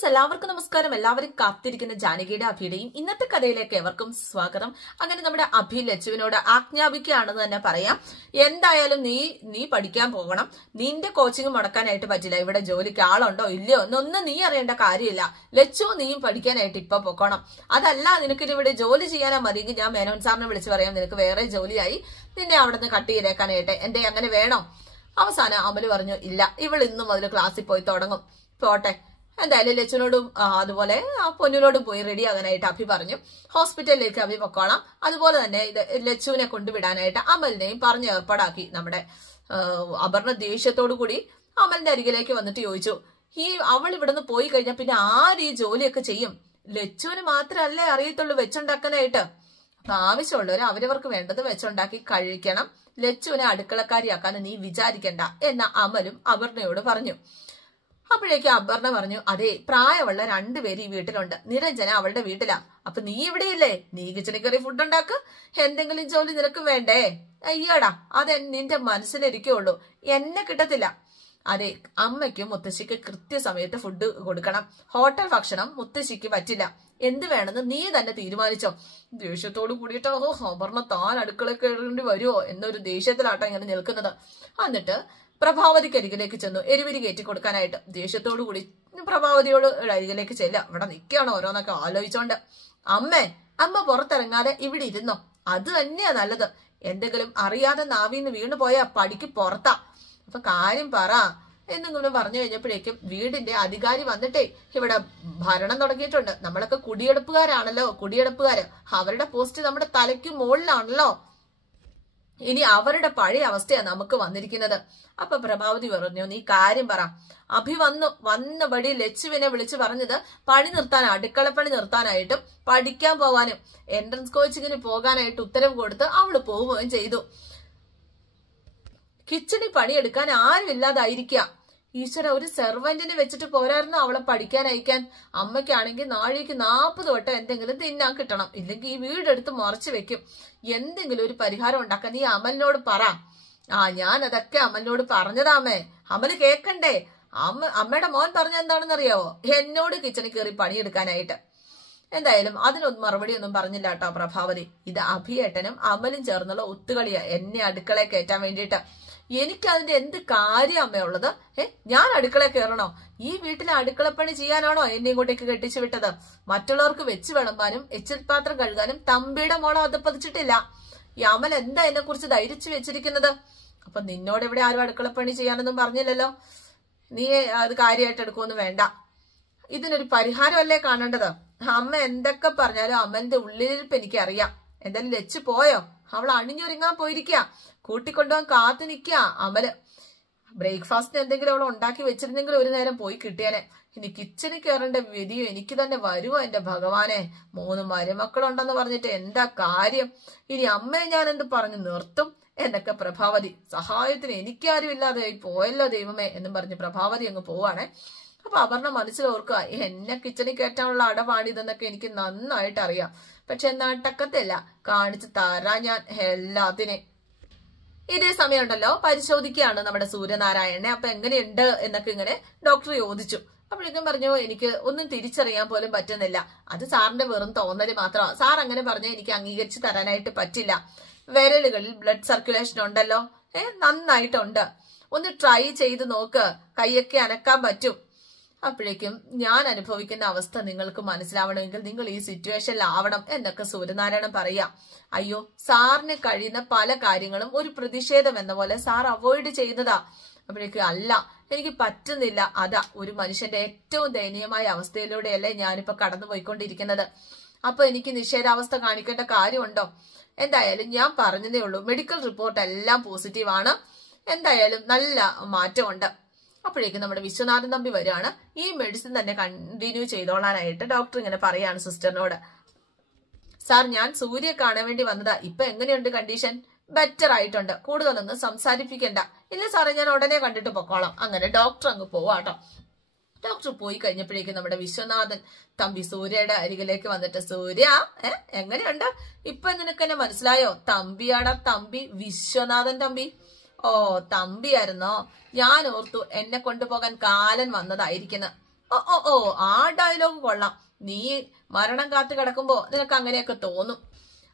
Friends, എല്ലാവർക്കും നമസ്കാരം. എല്ലാവരും കാത്തിരിക്കുന്ന ജാനകിയുടെ അഭിയുടെയും ഇന്നത്തെ കഥയിലേക്ക് ഏവർക്കും സ്വാഗതം. അങ്ങനെ നമ്മുടെ അഭി ലച്ചുവിനോട് ആജ്ഞാപിക്കുകയാണെന്ന് തന്നെ പറയാം. എന്തായാലും നീ പഠിക്കാൻ പോകണം. നിന്റെ കോച്ചിങ് മുടക്കാനായിട്ട് പറ്റില്ല. ഇവിടെ ജോലിക്ക് ആളുണ്ടോ ഇല്ലയോ എന്നൊന്നും നീ അറിയേണ്ട കാര്യമില്ല. ലച്ചു നീയും പഠിക്കാനായിട്ട് ഇപ്പൊ പൊക്കോണം. അതല്ല നിനക്കിനി ഇവിടെ ജോലി ചെയ്യാനാ മതിയെങ്കിൽ ഞാൻ മേനോൻ സാറിനെ വിളിച്ചു പറയാം. നിനക്ക് വേറെ ജോലിയായി നിന്നെ അവിടെ നിന്ന് കട്ട് ചെയ്തേക്കാനായിട്ട്. എന്റെ അങ്ങനെ വേണോ? അവസാനം അമല് പറഞ്ഞു, ഇല്ല, ഇവൾ ഇന്നു മുതൽ ക്ലാസ്സിൽ പോയി തുടങ്ങും. പോട്ടെ. എന്തായാലും ലച്ചുനോടും അതുപോലെ പൊന്നിനോടും പോയി റെഡി ആകാനായിട്ട് അഭി പറഞ്ഞു. ഹോസ്പിറ്റലിലേക്ക് അഭി പൊക്കോളാം. അതുപോലെ തന്നെ ഇത് ലച്ചുവിനെ കൊണ്ടുവിടാനായിട്ട് അമലിനെയും പറഞ്ഞ് ഏർപ്പാടാക്കി. നമ്മുടെ അപർണ ദേഷ്യത്തോടു കൂടി അമലിന്റെ അരികിലേക്ക് വന്നിട്ട് ചോദിച്ചു, അവൾ ഇവിടുന്ന് പോയി കഴിഞ്ഞാൽ പിന്നെ ആര് ഈ ജോലിയൊക്കെ ചെയ്യും? ലച്ചുവിന് മാത്രമല്ലേ അറിയത്തുള്ളൂ വെച്ചുണ്ടാക്കാനായിട്ട്. അപ്പൊ ആവശ്യമുള്ളവര് അവരവർക്ക് വേണ്ടത് വെച്ചുണ്ടാക്കി കഴിക്കണം. ലച്ചുവിനെ അടുക്കളക്കാരിയാക്കാൻ നീ വിചാരിക്കണ്ട എന്ന അമലും അപർണയോട് പറഞ്ഞു. അപ്പോഴേക്കും അപർണ പറഞ്ഞു, അതെ, പ്രായമുള്ള രണ്ടുപേര് ഈ വീട്ടിലുണ്ട്. നിരഞ്ജന അവളുടെ വീട്ടിലാ. അപ്പൊ നീ ഇവിടെയില്ലേ? നീ കിച്ചണിൽ കയറി ഫുഡ് ഉണ്ടാക്ക്. എന്തെങ്കിലും ജോലി നിനക്ക് വേണ്ടേ? അയ്യടാ, അത് നിന്റെ മനസ്സിലിരിക്കുള്ളൂ, എന്നെ കിട്ടത്തില്ല. അതെ, അമ്മയ്ക്കും മുത്തശ്ശിക്ക് കൃത്യസമയത്ത് ഫുഡ് കൊടുക്കണം. ഹോട്ടൽ ഭക്ഷണം മുത്തശ്ശിക്ക് പറ്റില്ല. എന്ത് വേണമെന്ന് നീ തന്നെ തീരുമാനിച്ചോ. ദേഷ്യത്തോട് കൂടിയിട്ട് അപർണ താൻ അടുക്കള കയറേണ്ടി വരുമോ എന്നൊരു ദേഷ്യത്തിലാട്ടോ ഇങ്ങനെ നിൽക്കുന്നത്. എന്നിട്ട് പ്രഭാവതിക്ക് അരികിലേക്ക് ചെന്നു എരിവിരി കയറ്റി കൊടുക്കാനായിട്ട്. ദേഷ്യത്തോടു കൂടി പ്രഭാവതിയോട് അരികിലേക്ക് ചെല്ല. ഇവിടെ നിൽക്കുകയാണ് ഓരോന്നൊക്കെ ആലോചിച്ചോണ്ട്. അമ്മ പുറത്തിറങ്ങാതെ ഇവിടെ ഇരുന്നോ, അത് തന്നെയാ നല്ലത്. എന്തെങ്കിലും അറിയാതെ നാവിന്ന് വീണു പോയാ പടിക്ക് പുറത്താ. അപ്പൊ കാര്യം പറ എന്നിങ്ങനെ പറഞ്ഞു കഴിഞ്ഞപ്പോഴേക്കും വീടിന്റെ അധികാരി വന്നിട്ടേ ഇവിടെ ഭരണം തുടങ്ങിയിട്ടുണ്ട്. നമ്മളൊക്കെ കുടിയെടുപ്പുകാര്. അവരുടെ പോസ്റ്റ് നമ്മുടെ തലയ്ക്ക് മുകളിലാണല്ലോ. ഇനി അവരുടെ പഴയ അവസ്ഥയാണ് നമുക്ക് വന്നിരിക്കുന്നത്. അപ്പൊ പ്രഭാവതി പറഞ്ഞു, നീ കാര്യം പറ. അഭി വന്നപടി ലച്ചുവിനെ വിളിച്ചു പറഞ്ഞത് അടുക്കളപ്പണി നിർത്താനായിട്ടും പഠിക്കാൻ പോകാനും എൻട്രൻസ് കോച്ചിങ്ങിന് പോകാനായിട്ട് ഉത്തരവ് കൊടുത്ത് അവള് പോവുകയും ചെയ്തു. കിച്ചണിൽ പണിയെടുക്കാൻ ആരും ഇല്ലാതായിരിക്കുക. ഈശ്വര, ഒരു സെർവന്റിനെ വെച്ചിട്ട് പോരായിരുന്നു അവളെ പഠിക്കാൻ അയക്കാൻ. അമ്മയ്ക്കാണെങ്കിൽ നാഴിക്ക് 40 വട്ടം എന്തെങ്കിലും തിന്നാൻ കിട്ടണം, ഇല്ലെങ്കിൽ ഈ വീടെടുത്ത് മറച്ചു വെക്കും. എന്തെങ്കിലും ഒരു പരിഹാരം ഉണ്ടാക്കാൻ നീ അമലിനോട് പറ. ഞാൻ അതൊക്കെ അമലിനോട് പറഞ്ഞതാമേ. അമല് കേക്കണ്ടേ? അമ്മയുടെ മോൻ പറഞ്ഞെന്താണെന്നറിയാവോ? എന്നോട് കിച്ചണിൽ കയറി പണിയെടുക്കാനായിട്ട്. എന്തായാലും അതിനൊന്നും മറുപടി ഒന്നും പറഞ്ഞില്ല കേട്ടോ പ്രഭാവതി. ഇത് അഭിയേട്ടനും അമലും ചേർന്നുള്ള ഒത്തുകളിയാ എന്നെ അടുക്കളയെ കയറ്റാൻ വേണ്ടിയിട്ട്. എനിക്ക് അതിന്റെ എന്ത് കാര്യം അമ്മയുള്ളത്? ഞാൻ അടുക്കളയിൽ കയറണോ? ഈ വീട്ടിലെ അടുക്കളപ്പണി ചെയ്യാനാണോ എന്നെ ഇങ്ങോട്ടേക്ക് കെട്ടിച്ചു വിട്ടത്? മറ്റുള്ളവർക്ക് വെച്ച് വിളമ്പാനും എച്ചിൽ പാത്രം കഴുകാനും തമ്പിയുടെ മോളെ അതപ്പതിച്ചിട്ടില്ല. ഈ അമൽ എന്താ എന്നെ കുറിച്ച് ധൈര്യച്ചു വെച്ചിരിക്കുന്നത്? അപ്പൊ നിന്നോട് ഇവിടെ ആരും അടുക്കളപ്പണി ചെയ്യാനൊന്നും പറഞ്ഞില്ലല്ലോ. നീ അത് കാര്യമായിട്ട് എടുക്കുമെന്ന് വേണ്ട. ഇതിനൊരു പരിഹാരമല്ലേ കാണേണ്ടത്. അമ്മ എന്തൊക്കെ പറഞ്ഞാലും അമ്മന്റെ ഉള്ളിലിരിപ്പ് എനിക്കറിയാം. എന്തായാലും ലച്ചു പോയോ? അവൾ അണിഞ്ഞൊരുങ്ങാൻ പോയിരിക്കുക. കൂട്ടിക്കൊണ്ടുപോകാൻ കാത്തു നിൽക്കുക അമല്. ബ്രേക്ക്ഫാസ്റ്റിന് എന്തെങ്കിലും അവൾ ഉണ്ടാക്കി വെച്ചിരുന്നെങ്കിൽ ഒരു നേരം പോയി കിട്ടിയാനെ. ഇനി കിച്ചണിൽ കയറേണ്ട വിധിയോ എനിക്ക് തന്നെ വരുമോ എന്റെ ഭഗവാനെ? 3 മരുമക്കളുണ്ടെന്ന് പറഞ്ഞിട്ട് എന്താ കാര്യം? ഇനി അമ്മയെ ഞാൻ എന്ത് പറഞ്ഞു നിർത്തും എന്നൊക്കെ പ്രഭാവതി. സഹായത്തിന് എനിക്കാരും ഇല്ലാതെ പോയല്ലോ ദൈവമേ എന്നും പറഞ്ഞ് പ്രഭാവതി അങ്ങ് പോവാണേ. അപ്പൊ അപർണ മനസ്സിലോർക്കുക, എന്നെ കിച്ചണിൽ കയറ്റാനുള്ള അടപാടിതെന്നൊക്കെ എനിക്ക് നന്നായിട്ട് അറിയാം. പക്ഷെ നാട്ടക്കത്തില്ല, കാണിച്ചു തരാ ഞാൻ എല്ലാത്തിനെയും. ഇതേ സമയം ഉണ്ടല്ലോ പരിശോധിക്കുകയാണ് നമ്മുടെ സൂര്യനാരായണനെ. അപ്പൊ എങ്ങനെയുണ്ട് എന്നൊക്കെ ഇങ്ങനെ ഡോക്ടർ ചോദിച്ചു. അപ്പോഴേക്കും പറഞ്ഞു, എനിക്ക് ഒന്നും തിരിച്ചറിയാൻ പോലും പറ്റുന്നില്ല. അത് സാറിന്റെ വെറും തോന്നല് മാത്രമാണ്. സാർ അങ്ങനെ പറഞ്ഞാൽ എനിക്ക് അംഗീകരിച്ചു തരാനായിട്ട് പറ്റില്ല. വിരലുകളിൽ ബ്ലഡ് സർക്കുലേഷൻ ഉണ്ടല്ലോ, നന്നായിട്ടുണ്ട്. ഒന്ന് ട്രൈ ചെയ്ത് നോക്ക്, കൈയൊക്കെ അനക്കാൻ പറ്റും. അപ്പോഴേക്കും ഞാൻ അനുഭവിക്കുന്ന അവസ്ഥ നിങ്ങൾക്ക് മനസ്സിലാവണമെങ്കിൽ നിങ്ങൾ ഈ സിറ്റുവേഷനിലാവണം എന്നൊക്കെ സൂര്യനാരായണൻ പറയാം. അയ്യോ, സാറിന് കഴിയുന്ന പല കാര്യങ്ങളും ഒരു പ്രതിഷേധം എന്ന പോലെ സാർ അവോയ്ഡ് ചെയ്യുന്നതാ. അപ്പോഴേക്കും അല്ല, എനിക്ക് പറ്റുന്നില്ല. അതാ ഒരു മനുഷ്യന്റെ ഏറ്റവും ദയനീയമായ അവസ്ഥയിലൂടെയല്ലേ ഞാനിപ്പോ കടന്നു പോയിക്കൊണ്ടിരിക്കുന്നത്. അപ്പൊ എനിക്ക് നിഷേധാവസ്ഥ കാണിക്കേണ്ട കാര്യമുണ്ടോ? എന്തായാലും ഞാൻ പറഞ്ഞതേ ഉള്ളൂ. മെഡിക്കൽ റിപ്പോർട്ട് എല്ലാം പോസിറ്റീവാണ്. എന്തായാലും നല്ല മാറ്റമുണ്ട്. അപ്പോഴേക്കും നമ്മുടെ വിശ്വനാഥൻ തമ്പി വരികയാണ്. ഈ മെഡിസിൻ തന്നെ കണ്ടിന്യൂ ചെയ്തോളാനായിട്ട് ഡോക്ടർ ഇങ്ങനെ പറയാണ് സിസ്റ്ററിനോട്. സാർ, ഞാൻ സൂര്യയെ കാണാൻ വേണ്ടി വന്നതാ. ഇപ്പൊ എങ്ങനെയുണ്ട് കണ്ടീഷൻ? ബെറ്റർ ആയിട്ടുണ്ട്. കൂടുതലൊന്നും സംസാരിപ്പിക്കണ്ട. ഇല്ല സാറേ, ഞാൻ ഉടനെ കണ്ടിട്ട് പൊക്കോളാം. അങ്ങനെ ഡോക്ടർ അങ്ങ് പോവാട്ടോ. ഡോക്ടർ പോയി കഴിഞ്ഞപ്പോഴേക്കും നമ്മുടെ വിശ്വനാഥൻ തമ്പി സൂര്യയുടെ അരികിലേക്ക് വന്നിട്ട്, സൂര്യ എങ്ങനെയുണ്ട്? ഇപ്പൊ നിനക്ക് എന്നെ മനസ്സിലായോ? തമ്പിയാടാ തമ്പി, വിശ്വനാഥൻ തമ്പി. ഓ, തമ്പിയായിരുന്നോ? ഞാൻ ഓർത്തു എന്നെ കൊണ്ടുപോകാൻ കാലൻ വന്നതായിരിക്കുന്നു. ഓ ഓ ഓ ആ കൊള്ളാം. നീ മരണം കാത്തു കിടക്കുമ്പോ നിനക്ക് അങ്ങനെയൊക്കെ തോന്നും.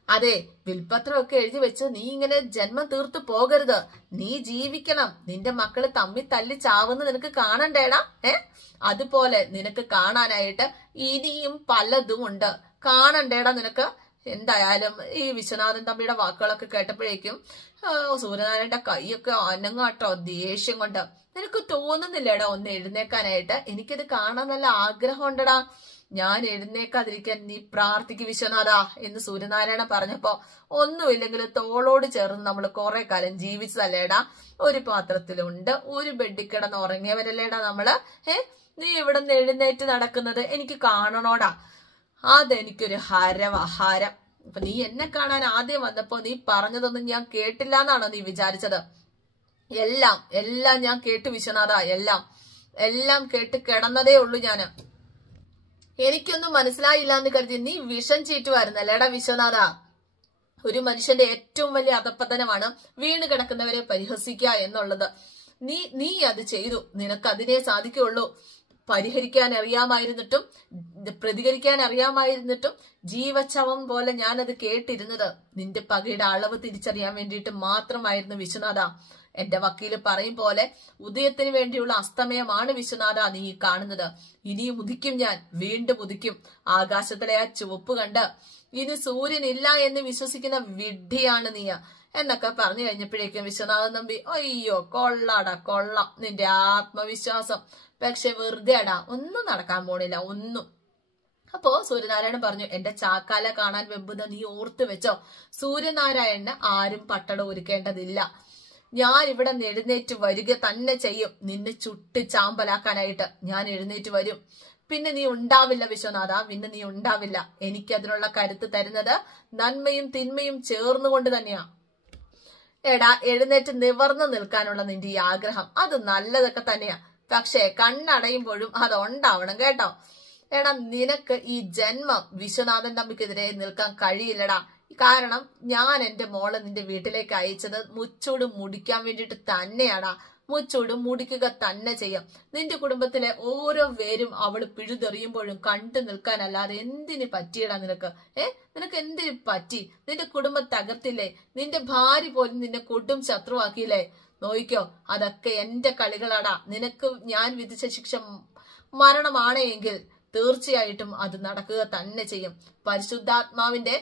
അതെ, വിൽപത്രമൊക്കെ എഴുതി വെച്ച് നീ ഇങ്ങനെ ജന്മം തീർത്തു പോകരുത്. നീ ജീവിക്കണം. നിന്റെ മക്കള് തമ്മി തല്ലി ചാവുന്ന നിനക്ക് കാണണ്ടേടാ. അതുപോലെ നിനക്ക് കാണാനായിട്ട് ഇനിയും പലതും ഉണ്ട്. കാണണ്ടേടാ നിനക്ക്. എന്തായാലും ഈ വിശ്വനാഥൻ തമ്പിയുടെ വാക്കുകളൊക്കെ കേട്ടപ്പോഴേക്കും സൂര്യനാരായണന്റെ കൈയൊക്കെ അനങ്ങാട്ടോ ദേഷ്യം കൊണ്ട്. നിനക്ക് തോന്നുന്നില്ലേടാ ഒന്ന് എഴുന്നേക്കാനായിട്ട്? എനിക്കത് കാണാൻ നല്ല ആഗ്രഹം ഉണ്ടടാ. ഞാൻ എഴുന്നേക്കാതിരിക്കാൻ നീ പ്രാർത്ഥിക്കും വിശ്വനാഥ എന്ന് സൂര്യനാരായണ പറഞ്ഞപ്പോ, ഒന്നുമില്ലെങ്കിൽ തോളോട് ചേർന്ന് നമ്മൾ കുറെ കാലം ജീവിച്ചതല്ലേടാ. ഒരു പാത്രത്തിലുണ്ട്, ഒരു ബെഡിൽ കിടന്ന് ഉറങ്ങിയവരല്ലേടാ നമ്മള്. നീ ഇവിടെ നിന്ന് എഴുന്നേറ്റ് നടക്കുന്നത് എനിക്ക് കാണണോടാ. അതെനിക്കൊരു ഹരം. അപ്പൊ നീ എന്നെ കാണാൻ ആദ്യം വന്നപ്പോ നീ പറഞ്ഞതൊന്നും ഞാൻ കേട്ടില്ല എന്നാണോ നീ വിചാരിച്ചത്? എല്ലാം ഞാൻ കേട്ടു വിശ്വനാഥ. എല്ലാം കേട്ട് കിടന്നതേ ഉള്ളൂ ഞാന്. എനിക്കൊന്നും മനസ്സിലായില്ല എന്ന് കരുതി നീ വിഷം ചീറ്റുമായിരുന്നല്ലേടാ വിശ്വനാഥ. ഒരു മനുഷ്യന്റെ ഏറ്റവും വലിയ അധപ്പതനമാണ് വീണ് കിടക്കുന്നവരെ പരിഹസിക്കുക എന്നുള്ളത്. നീ അത് ചെയ്തു. നിനക്ക് അതിനെ സാധിക്കുള്ളൂ. പരിഹരിക്കാൻ അറിയാമായിരുന്നിട്ടും പ്രതികരിക്കാൻ അറിയാമായിരുന്നിട്ടും ജീവച്ഛവം പോലെ ഞാനത് കേട്ടിരുന്നത് നിന്റെ പകയുടെ അളവ് തിരിച്ചറിയാൻ വേണ്ടിയിട്ട് മാത്രമായിരുന്നു വിശ്വനാഥ. എന്റെ വക്കീല് പറയും പോലെ ഉദയത്തിന് വേണ്ടിയുള്ള അസ്തമയമാണ് വിശ്വനാഥ നീ കാണുന്നത്. ഇനിയും ഉദിക്കും ഞാൻ, വീണ്ടും ഉദിക്കും. ആകാശത്തിലെ ആ ചുവപ്പ് കണ്ട് ഇനി സൂര്യൻ ഇല്ല എന്ന് വിശ്വസിക്കുന്ന വിഡ്ഢിയാണ് നീ എന്നൊക്കെ പറഞ്ഞു കഴിഞ്ഞപ്പോഴേക്കും വിശ്വനാഥൻ തമ്പി, അയ്യോ കൊള്ളാടാ കൊള്ളാം നിന്റെ ആത്മവിശ്വാസം. പക്ഷെ വെറുതെടാ, ഒന്നും നടക്കാൻ പോണില്ല ഒന്നും. അപ്പോ സൂര്യനാരായണൻ പറഞ്ഞു, എന്റെ ചാക്കാല കാണാൻ വെമ്പുന്ന നീ ഓർത്തു വെച്ചോ, സൂര്യനാരായണന് ആരും പട്ടട ഒരുക്കേണ്ടതില്ല. ഞാൻ ഇവിടെ എഴുന്നേറ്റ് വരിക തന്നെ ചെയ്യും. നിന്നെ ചുട്ട് ചാമ്പലാക്കാനായിട്ട് ഞാൻ എഴുന്നേറ്റ് വരും. പിന്നെ നീ ഉണ്ടാവില്ല വിശ്വനാഥ, പിന്നെ നീ ഉണ്ടാവില്ല. എനിക്കതിനുള്ള കരുത്ത് തരുന്നത് നന്മയും തിന്മയും ചേർന്നുകൊണ്ട് തന്നെയാ. എടാ, എഴുന്നേറ്റ് നിവർന്നു നിൽക്കാനുള്ള നിന്റെ ഈ ആഗ്രഹം അത് നല്ലതൊക്കെ തന്നെയാ. പക്ഷെ കണ്ണടയുമ്പോഴും അത് ഉണ്ടാവണം കേട്ടോ. എടാ, നിനക്ക് ഈ ജന്മം വിശ്വനാഥൻ തമ്പിക്കെതിരെ നിൽക്കാൻ കഴിയില്ലടാ. കാരണം ഞാൻ എന്റെ മോളെ നിന്റെ വീട്ടിലേക്ക് അയച്ചത് മുച്ചൂട് മുടിക്കാൻ വേണ്ടിയിട്ട് തന്നെയാടാ. മുച്ചൂട് മുടിക്കുക തന്നെ ചെയ്യും. നിന്റെ കുടുംബത്തിലെ ഓരോ പേരും അവള് പിഴുതെറിയുമ്പോഴും കണ്ടു നിൽക്കാനല്ലാതെ എന്തിന് പറ്റിയടാ നിനക്ക്? നിനക്ക് എന്തിനു പറ്റി? നിന്റെ കുടുംബം തകർത്തില്ലേ? നിന്റെ ഭാര്യ പോലും നിന്നെ കൊടും ശത്രുവാക്കിയില്ലേ? നോയിക്കോ, അതൊക്കെ എന്റെ കളികളാടാ. നിനക്ക് ഞാൻ വിധിച്ച ശിക്ഷ മരണമാണെങ്കിൽ തീർച്ചയായിട്ടും അത് നടക്കുക തന്നെ ചെയ്യും. പരിശുദ്ധാത്മാവിന്റെ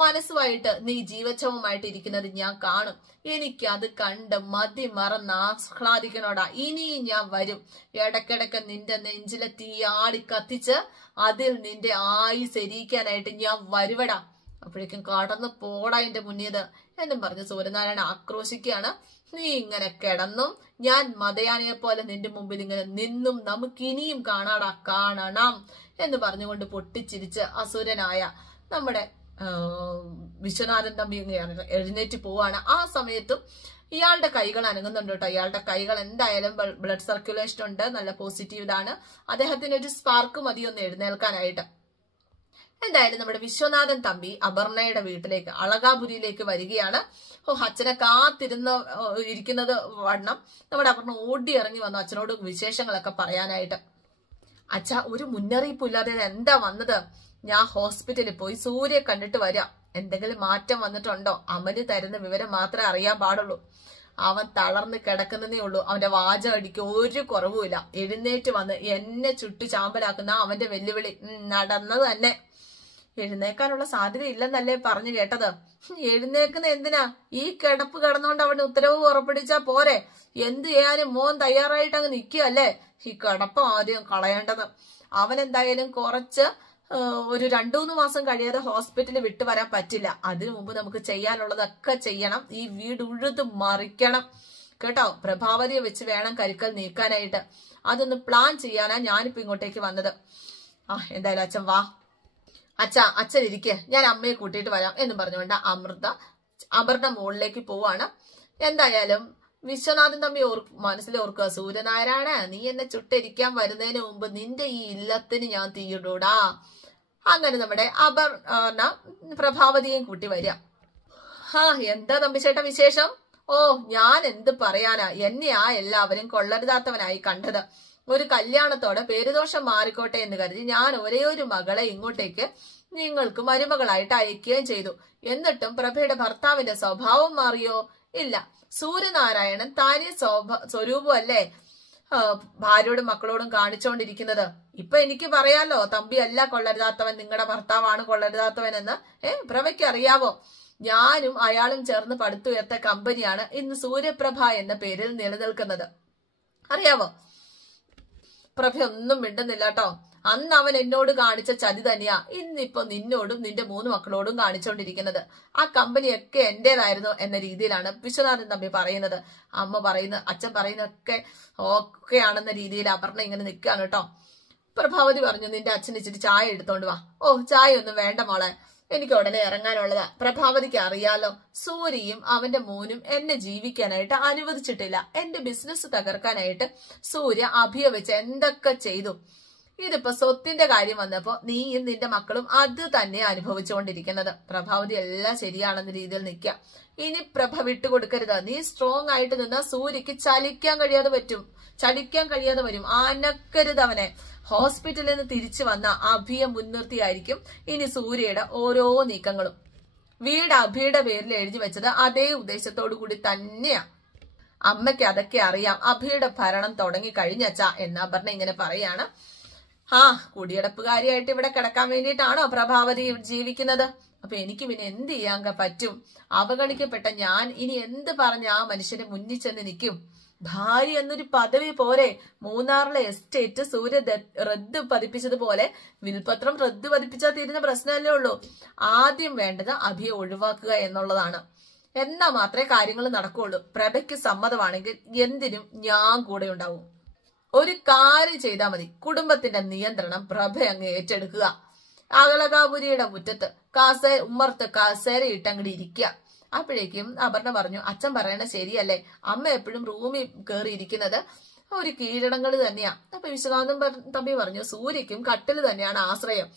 മനസ്സുമായിട്ട് നീ ജീവച്ഛവമായിട്ട് ഇരിക്കുന്നത് ഞാൻ കാണും. എനിക്ക് അത് കണ്ട് മതി മറന്ന് ആഹ്ലാദിക്കണോടാ. ഇനിയും ഞാൻ വരും. ഇടയ്ക്കിടയ്ക്ക് നിന്റെ നെഞ്ചിലെ തീ ആടി കത്തിച്ച് അതിൽ നിന്റെ ആയുസ് എരിയിക്കാനായിട്ട് ഞാൻ വരുവടാ. അപ്പോഴേക്കും കടന്നു പോടാ എന്റെ മുന്നിയത് എന്നും പറഞ്ഞ് സൂര്യനാരായണ ആക്രോശിക്കുകയാണ്. നീ ഇങ്ങനെ കിടന്നും ഞാൻ മതയാനയെ പോലെ നിന്റെ മുമ്പിൽ ഇങ്ങനെ നിന്നും നമുക്കിനിയും കാണാടാ, കാണണം എന്ന് പറഞ്ഞുകൊണ്ട് പൊട്ടിച്ചിരിച്ച് അസുരനായ നമ്മുടെ വിശ്വനാഥൻ തമ്പി എഴുന്നേറ്റ് പോവാണ്. ആ സമയത്തും ഇയാളുടെ കൈകൾ അനങ്ങുന്നുണ്ട് കേട്ടോ. ഇയാളുടെ കൈകൾ എന്തായാലും ബ്ലഡ് സർക്കുലേഷൻ ഉണ്ട്, നല്ല പോസിറ്റീവ് ഇതാണ്. അദ്ദേഹത്തിന് ഒരു സ്പാർക്ക് മതി ഒന്ന് എഴുന്നേൽക്കാനായിട്ട്. എന്തായാലും നമ്മുടെ വിശ്വനാഥൻ തമ്പി അപർണയുടെ വീട്ടിലേക്ക് അളകാപുരിയിലേക്ക് വരികയാണ്. അച്ഛനെ ഇരിക്കുന്നത് വണ്ണം നമ്മുടെ അപർണ ഓടി ഇറങ്ങി വന്നു അച്ഛനോട് വിശേഷങ്ങളൊക്കെ പറയാനായിട്ട്. അച്ഛ, ഒരു മുന്നറിയിപ്പ് ഇല്ലാതെ എന്താ വന്നത്? ഞാൻ ഹോസ്പിറ്റലിൽ പോയി സൂര്യയെ കണ്ടിട്ട് വരാം. എന്തെങ്കിലും മാറ്റം വന്നിട്ടുണ്ടോ? അമല് തരുന്ന വിവരം മാത്രമേ അറിയാൻ പാടുള്ളൂ. അവൻ തളർന്ന് കിടക്കുന്നതേ ഉള്ളൂ. അവന്റെ വാചകടിക്ക് ഒരു കുറവുമില്ല. എഴുന്നേറ്റ് വന്ന് എന്നെ ചുട്ടു ചാമ്പലാക്കുന്ന അവന്റെ വെല്ലുവിളി നടന്നത് തന്നെ. എഴുന്നേക്കാനുള്ള സാധ്യത ഇല്ലെന്നല്ലേ പറഞ്ഞു കേട്ടത്? എഴുന്നേക്കുന്ന എന്തിനാ? ഈ കിടപ്പ് കിടന്നുകൊണ്ട് അവന് ഉത്തരവ് പുറപ്പെടുവിച്ചാ പോരെ? എന്ത് ചെയ്യാനും മോൻ തയ്യാറായിട്ട് അങ്ങ് നിൽക്കുകയല്ലേ? ഈ കിടപ്പ് ആദ്യം കളയേണ്ടത്. അവൻ എന്തായാലും കുറച്ച് ഒരു 2-3 മാസം കഴിയാതെ ഹോസ്പിറ്റലിൽ വിട്ടു വരാൻ പറ്റില്ല. അതിനു മുമ്പ് നമുക്ക് ചെയ്യാനുള്ളതൊക്കെ ചെയ്യണം. ഈ വീട് ഉഴുത് മറിക്കണം കേട്ടോ. പ്രഭാവതിയെ വെച്ച് വേണം കരുക്കൾ നീക്കാനായിട്ട്. അതൊന്ന് പ്ലാൻ ചെയ്യാനാ ഞാനിപ്പോ ഇങ്ങോട്ടേക്ക് വന്നത്. എന്തായാലും അച്ഛൻ വാ. അച്ഛൻ ഇരിക്കെ, ഞാൻ അമ്മയെ കൂട്ടിയിട്ട് വരാം എന്ന് പറഞ്ഞുകൊണ്ട് അമൃത മുകളിലേക്ക് പോവാണ്. എന്തായാലും വിശ്വനാഥൻ തമ്പി മനസ്സിൽ ഓർക്കുക, സൂര്യനാരായണ, നീ എന്നെ ചുട്ടിരിക്കാൻ വരുന്നതിന് മുമ്പ് നിന്റെ ഈ ഇല്ലത്തിന് ഞാൻ തീയിടൂടാ. അങ്ങനെ നമ്മുടെ അപർണ പ്രഭാവതിയെയും കൂട്ടി വരിക. എന്താ തമ്പിച്ചേട്ട വിശേഷം? ഞാൻ എന്ത് പറയാനാ, എന്നെയാ എല്ലാവരും കൊള്ളരുതാത്തവനായി കണ്ടത്. ഒരു കല്യാണത്തോടെ പേരുദോഷം മാറിക്കോട്ടെ എന്ന് കരുതി ഞാൻ ഒരേ ഒരു മകളെ ഇങ്ങോട്ടേക്ക് നിങ്ങൾക്ക് മരുമകളായിട്ട് അയക്കുകയും ചെയ്തു. എന്നിട്ടും പ്രഭയുടെ ഭർത്താവിന്റെ സ്വഭാവം മാറിയോ? ഇല്ല. സൂര്യനാരായണൻ താനേ സ്വരൂപമല്ലേ ഭാര്യയോടും മക്കളോടും കാണിച്ചുകൊണ്ടിരിക്കുന്നത്. ഇപ്പൊ എനിക്ക് പറയാലോ, തമ്പി അല്ല കൊള്ളരുതാത്തവൻ, നിങ്ങളുടെ ഭർത്താവാണ് കൊള്ളരുതാത്തവൻ എന്ന്. പ്രഭയ്ക്ക് അറിയാവോ? ഞാനും അയാളും ചേർന്ന് പടുത്തുയർത്ത കമ്പനിയാണ് ഇന്ന് സൂര്യപ്രഭ എന്ന പേരിൽ നിലനിൽക്കുന്നത്. അറിയാവോ? പ്രഭ ഒന്നും മിണ്ടുന്നില്ല കേട്ടോ. അന്ന് അവൻ എന്നോട് കാണിച്ച ചതി തന്നെയാ ഇന്നിപ്പോ നിന്നോടും നിന്റെ 3 മക്കളോടും കാണിച്ചുകൊണ്ടിരിക്കുന്നത്. ആ കമ്പനിയൊക്കെ എന്റേതായിരുന്നു എന്ന രീതിയിലാണ് വിശ്വനാഥൻ തമ്പി പറയുന്നത്. അമ്മ പറയുന്ന, അച്ഛൻ പറയുന്നതൊക്കെ ഓക്കെയാണെന്ന രീതിയിൽ അപർണ ഇങ്ങനെ നിൽക്കുകയാണ് കേട്ടോ. പ്രഭാവതി പറഞ്ഞു, നിന്റെ അച്ഛൻ ഇച്ചിരി ചായ എടുത്തോണ്ട് വാ. ഓ, ചായ ഒന്നും വേണ്ട മോളെ, എനിക്ക് ഉടനെ ഇറങ്ങാനുള്ളതാ. പ്രഭാവതിക്ക് അറിയാലോ, സൂര്യയും അവന്റെ മോനും എന്നെ ജീവിക്കാനായിട്ട് അനുവദിച്ചിട്ടില്ല. എന്റെ ബിസിനസ് തകർക്കാനായിട്ട് സൂര്യ അഭിയെ വെച്ച് എന്തൊക്കെ ചെയ്തു. ഇതിപ്പോ സ്വത്തിന്റെ കാര്യം വന്നപ്പോ നീയും നിന്റെ മക്കളും അത് തന്നെ അനുഭവിച്ചുകൊണ്ടിരിക്കുന്നത്. പ്രഭാവതി എല്ലാം ശരിയാണെന്ന രീതിയിൽ നിൽക്കുക. ഇനി പ്രഭ വിട്ടുകൊടുക്കരുത്. നീ സ്ട്രോങ് ആയിട്ട് നിന്നാ സൂര്യക്ക് ചലിക്കാൻ കഴിയാതെ വരും. അനക്കരുത് അവനെ. ഹോസ്പിറ്റലിൽ നിന്ന് തിരിച്ചു വന്ന അഭിയെ മുൻനിർത്തിയായിരിക്കും ഇനി സൂര്യയുടെ ഓരോ നീക്കങ്ങളും. വീട് അഭിയുടെ പേരിൽ എഴുതി വെച്ചത് അതേ ഉദ്ദേശത്തോടു കൂടി തന്നെയാ. അമ്മയ്ക്ക് അതൊക്കെ അറിയാം. അഭിയുടെ ഭരണം തുടങ്ങി കഴിഞ്ഞച്ചാ എന്ന് അപർണ ഇങ്ങനെ പറയാണ്. കുടിയടപ്പുകാരിയായിട്ട് ഇവിടെ കിടക്കാൻ വേണ്ടിയിട്ടാണോ പ്രഭാവതി ജീവിക്കുന്നത്? അപ്പൊ എനിക്ക് പിന്നെ എന്ത് ചെയ്യാൻ പറ്റും? അവഗണിക്കപ്പെട്ട ഞാൻ ഇനി എന്ത് പറഞ്ഞ ആ മനുഷ്യന്റെ മുന്നിൽ ചെന്ന് നിൽക്കും? ഭാര്യ എന്നൊരു പദവി പോരെ? മൂന്നാറിലെ എസ്റ്റേറ്റ് സൂര്യ റദ്ദ് പതിപ്പിച്ചതുപോലെ വിൽപത്രം റദ്ദ് പതിപ്പിച്ചാൽ തീരുന്ന പ്രശ്നമല്ലേ ഉള്ളൂ. ആദ്യം വേണ്ടത് അഭിയെ ഒഴിവാക്കുക എന്നുള്ളതാണ്. എന്നാ മാത്രമേ കാര്യങ്ങൾ നടക്കുകയുള്ളൂ. പ്രഭയ്ക്ക് സമ്മതമാണെങ്കിൽ എന്തിനും ഞാൻ കൂടെ ഉണ്ടാവും. ഒരു കാര്യം ചെയ്താൽ മതി, കുടുംബത്തിന്റെ നിയന്ത്രണം പ്രഭ അങ്ങ് ഏറ്റെടുക്കുക. അകലകാപുരിയുടെ മുറ്റത്ത് ഉമ്മർത്ത് കസേര ഇട്ടങ്ങടി ഇരിക്കുക. അപ്പോഴേക്കും അപർണ പറഞ്ഞു, അച്ഛൻ പറയണ ശരിയല്ലേ, അമ്മ എപ്പോഴും റൂമിൽ കയറിയിരിക്കുന്നത് ഒരു കീഴടങ്ങൾ തന്നെയാ. അപ്പൊ വിശ്വനാഥൻ തമ്പി പറഞ്ഞു, സൂര്യക്കും കട്ടിൽ തന്നെയാണ് ആശ്രയം.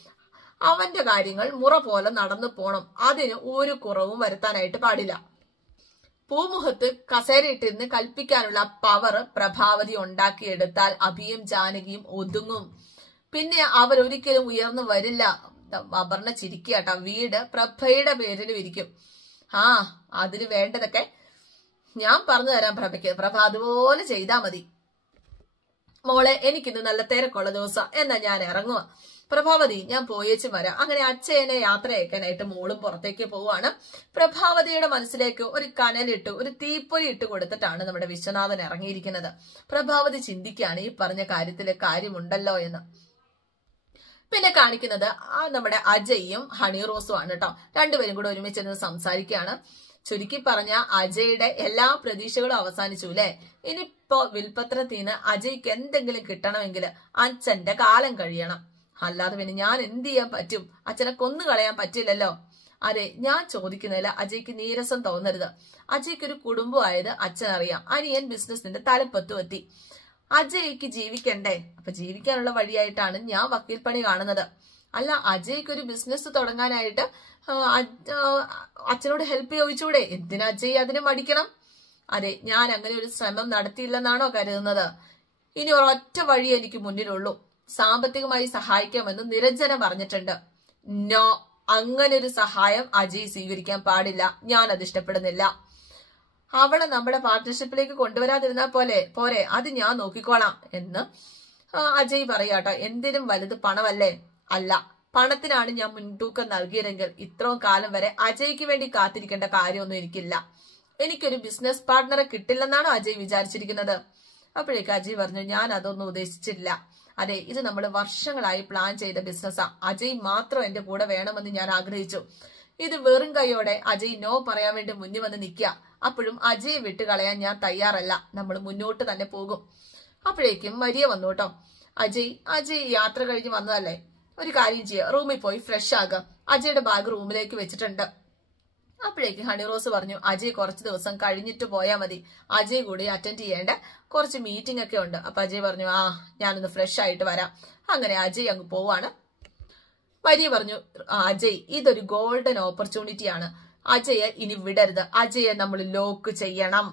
അവന്റെ കാര്യങ്ങൾ മുറ പോലെ നടന്നു പോണം. അതിന് ഒരു കുറവും വരുത്താനായിട്ട് പാടില്ല. പൂമുഖത്ത് കസേരയിട്ടിരുന്ന് കൽപ്പിക്കാനുള്ള പവർ പ്രഭാവതി ഉണ്ടാക്കിയെടുത്താൽ അഭിയും ജാനകിയും ഒതുങ്ങും. പിന്നെ അവരൊരിക്കലും ഉയർന്നു വരില്ല. അപർണ ചിരിക്കാട്ടോ. വീട് പ്രഭയുടെ പേരിലും ഇരിക്കും. അതിന് വേണ്ടതൊക്കെ ഞാൻ പറഞ്ഞു തരാം പ്രഭയ്ക്ക്. പ്രഭ അതുപോലെ ചെയ്താ മതി. മോളെ, എനിക്കിന്ന് നല്ല തിരക്കുള്ള ദിവസം, എന്നാ ഞാൻ ഇറങ്ങുക. പ്രഭാവതി, ഞാൻ പോയേച്ചും വരാം. അങ്ങനെ അച്ഛനെ യാത്ര അയക്കാനായിട്ട് മോളും പുറത്തേക്ക് പോവാണ്. പ്രഭാവതിയുടെ മനസ്സിലേക്ക് ഒരു കനലിട്ട്, ഒരു തീപ്പൊരി ഇട്ട് കൊടുത്തിട്ടാണ് നമ്മുടെ വിശ്വനാഥൻ ഇറങ്ങിയിരിക്കുന്നത്. പ്രഭാവതി ചിന്തിക്കുകയാണ്, ഈ പറഞ്ഞ കാര്യത്തില് കാര്യമുണ്ടല്ലോ എന്ന്. പിന്നെ കാണിക്കുന്നത് നമ്മുടെ അജയും ഹണി റോസും ആണ് കേട്ടോ. രണ്ടുപേരും കൂടെ ഒരുമിച്ച് സംസാരിക്കുകയാണ്. ചുരുക്കി പറഞ്ഞ അജയുടെ എല്ലാ പ്രതീക്ഷകളും അവസാനിച്ചു അല്ലെ. ഇനിയിപ്പോ വിൽപത്രത്തിന് അജയ്ക്ക് എന്തെങ്കിലും കിട്ടണമെങ്കിൽ അച്ഛന്റെ കാലം കഴിയണം. അല്ലാതെ പിന്നെ ഞാൻ എന്ത് ചെയ്യാൻ പറ്റും? അച്ഛനെ കൊന്നു കളയാൻ പറ്റില്ലല്ലോ. അതെ, ഞാൻ ചോദിക്കുന്നില്ല, അജയ്ക്ക് നീരസം തോന്നരുത്. അജയ്ക്കൊരു കുടുംബമായത് അച്ഛനറിയാം. അനിയൻ ബിസിനസിന്റെ തലപ്പത്തും എത്തി. അജയ്ക്ക് ജീവിക്കണ്ടേ? അപ്പൊ ജീവിക്കാനുള്ള വഴിയായിട്ടാണ് ഞാൻ വക്കീൽ പണി കാണുന്നത്. അല്ല, അജയ്ക്ക് ഒരു ബിസിനസ് തുടങ്ങാനായിട്ട് അച്ഛനോട് ഹെൽപ്പ് ചോദിച്ചൂടെ? എന്തിനാ അജയ് അതിന് മടിക്കണം? അതെ, ഞാൻ അങ്ങനെ ഒരു ശ്രമം നടത്തിയില്ലെന്നാണോ കരുതുന്നത്? ഇനി ഒരൊറ്റ വഴി എനിക്ക് മുന്നിലുള്ളൂ. സാമ്പത്തികമായി സഹായിക്കാമെന്ന് നിരഞ്ജന പറഞ്ഞിട്ടുണ്ട്. നോ, അങ്ങനെ ഒരു സഹായം അജയ് സ്വീകരിക്കാൻ പാടില്ല. ഞാൻ അത് ഇഷ്ടപ്പെടുന്നില്ല. അവളെ നമ്മുടെ പാർട്ട്ണർഷിപ്പിലേക്ക് കൊണ്ടുവരാതിരുന്നാൽ പോരെ, അത് ഞാൻ നോക്കിക്കോളാം എന്ന് അജയ് പറയാട്ടോ. എന്തിനും വലുത് പണമല്ലേ? അല്ല, പണത്തിനാണ് ഞാൻ മുൻതൂക്കം നൽകിയതെങ്കിൽ ഇത്രയും കാലം വരെ അജയ്ക്ക് വേണ്ടി കാത്തിരിക്കേണ്ട കാര്യമൊന്നും എനിക്കില്ല. എനിക്കൊരു ബിസിനസ് പാർട്ട്ണറെ കിട്ടില്ലെന്നാണോ അജയ് വിചാരിച്ചിരിക്കുന്നത്? അപ്പോഴേക്ക് അജയ് പറഞ്ഞു, ഞാൻ അതൊന്നും ഉദ്ദേശിച്ചില്ല. അതെ, ഇത് നമ്മൾ വർഷങ്ങളായി പ്ലാൻ ചെയ്ത ബിസിനസ്സാ. അജയ് മാത്രം എന്റെ കൂടെ വേണമെന്ന് ഞാൻ ആഗ്രഹിച്ചു. ഇത് വെറും കൈയോടെ അജയ് നോ പറയാൻ വേണ്ടി മുന്നിൽ വന്ന് നിൽക്കുക. അപ്പോഴും അജയ് വിട്ടുകളയാൻ ഞാൻ തയ്യാറല്ല. നമ്മൾ മുന്നോട്ട് തന്നെ പോകും. അപ്പോഴേക്കും മരിയ വന്നു കേട്ടോ. അജയ് യാത്ര കഴിഞ്ഞ് വന്നതല്ലേ, ഒരു കാര്യം ചെയ്യുക, റൂമിൽ പോയി ഫ്രഷ് ആകുക. അജയുടെ ബാഗ് റൂമിലേക്ക് വെച്ചിട്ടുണ്ട്. അപ്പോഴേക്ക് ഹണി റോസ് പറഞ്ഞു, അജയ് കുറച്ച് ദിവസം കഴിഞ്ഞിട്ട് പോയാൽ മതി. അജയ് കൂടി അറ്റൻഡ് ചെയ്യേണ്ട കുറച്ച് മീറ്റിംഗ് ഒക്കെ ഉണ്ട്. അപ്പൊ അജയ് പറഞ്ഞു, ഞാനൊന്ന് ഫ്രഷ് ആയിട്ട് വരാം. അങ്ങനെ അജയ് അങ്ങ് പോവാണ്. മരിയ പറഞ്ഞു, അജയ് ഇതൊരു ഗോൾഡൻ ഓപ്പർച്യൂണിറ്റി ആണ്. അജയെ ഇനി വിടരുത്. അജയെ നമ്മൾ ലോക്ക് ചെയ്യണം.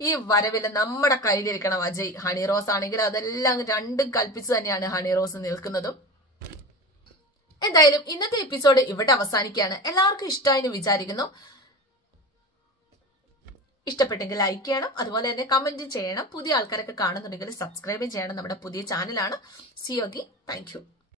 ഈ വരവില് നമ്മുടെ കയ്യിലിരിക്കണം അജയ്. ഹണി റോസ് ആണെങ്കിൽ അതെല്ലാം രണ്ടും കൽപ്പിച്ച് തന്നെയാണ് ഹണി റോസ് നിൽക്കുന്നതും. എന്തായാലും ഇന്നത്തെ എപ്പിസോഡ് ഇവിടെ അവസാനിക്കുകയാണ്. എല്ലാവർക്കും ഇഷ്ടമായെന്ന് വിചാരിക്കുന്നു. ഇഷ്ടപ്പെട്ടെങ്കിൽ ലൈക്ക് ചെയ്യണം, അതുപോലെ തന്നെ കമന്റ് ചെയ്യണം. പുതിയ ആൾക്കാരൊക്കെ കാണുന്നുണ്ടെങ്കിൽ സബ്സ്ക്രൈബ് ചെയ്യണം. നമ്മുടെ പുതിയ ചാനലാണ് സിയോഗി. Thank you.